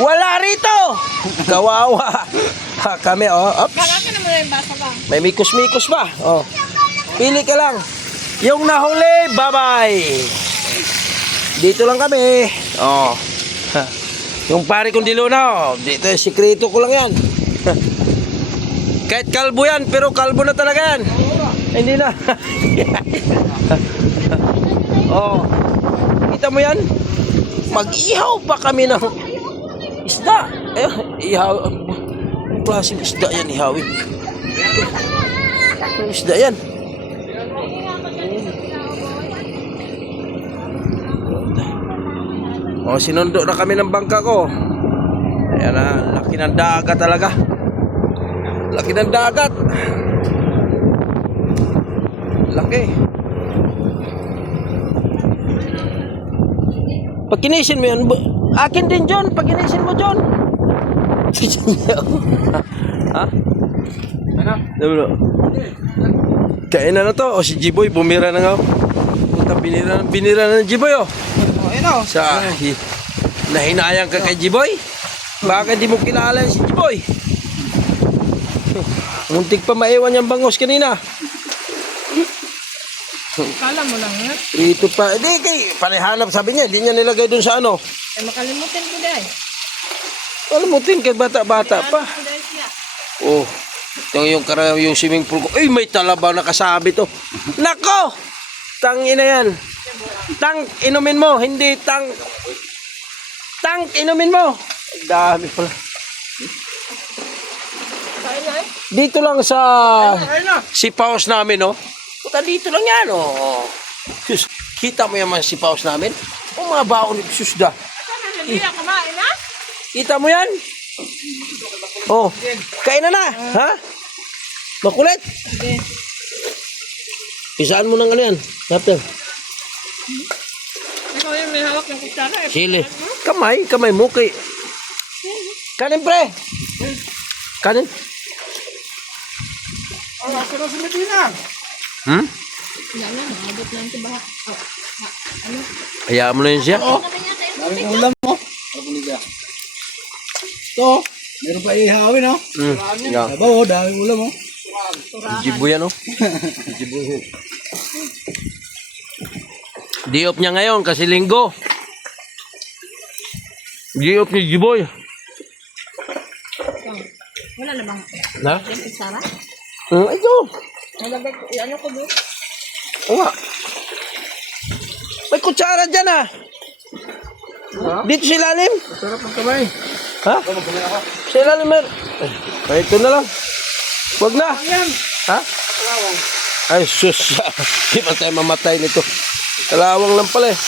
Wala rito. Kawawa. Ha, kami, oh. Oops. Baka ka naman yung basa ba? May mikos-mikos pa. Oh. Pili ka lang. Yung nahuli, bye-bye. Dito lang kami. Oh. Ha. Yung pare kong dilunaw, dito sikreto ko lang yan. Kahit kalbo yan, pero kalbo na talaga yan. Hindi na. Oh. Kita mo yan? Mag-ihaw pa kami ng isda. Ihaw. Ang klaseng isda yan, ihawin. Ang isda yan. O, sinundo na kami ng bangka ko. Ayan na, laki ng dagat talaga. Laki ng dagat. Laki. Pag kinisin mo yan, akin din, John. Pag kinisin mo, John. Ha? Ano? Diba? Kainan na to. O si Jiboy, bumira na nga. Punta, binira na ng Jiboy, oh. Ayun o. Sa nahinayang ka kay Jiboy? Baka di mo kilala si Jiboy. Muntik pa maiwan yung bangos kanina. Kala mo lang yan. Ito pa, di kay panihanap sabi niya, di niya nilagay dun sa ano. Ay makalimutin ko dahil. Alam mo tin kay bata-bata pa. Oh, yung yung swimming pool ko. Ay, may talaba na kasabi to. Nako! Tangina yan. Tang inumin mo, hindi tang inumin mo. Dami pala. Dito lang sa sipaos namin, oh. Puta dito lang yan, oh. Sus, kita mo yung mga sipaos namin? O mga baon ni Susda. Hindi na kumain na? Kita mo yan? Oh, kain na. Ha? Makulit. Hindi. Isaan mo ng ano yan? Chapter. Ikaw yung may hawak ng kutsara. Sili. Kamay mo kay... Kanin, pre. Kanin. Oh, pero sa Medina. Hmm? Yan na, maabot lang ito ba? Ano? Hayaan mo na yun siya. Daming ulam mo. Ito, meron pa ihawin o. Yeah. Sabaw o, daming ulam o. Jibo yan, oh. Jibo. Di-off niya ngayon kasi linggo. Di-off ni Jiboy. Wala na bang Na? yung kutsara? Ito. Nalagay ko, ano ko doon? Oo nga. May kutsara dyan, ah. Dito sa ilalim. Sarap ng kamay. Ha? Sa ilalim, mer. Ay, ito na lang. Wag na. Ha? Ay, sus. Di ba tayo mamatay nito? Kalawang lang pala, eh.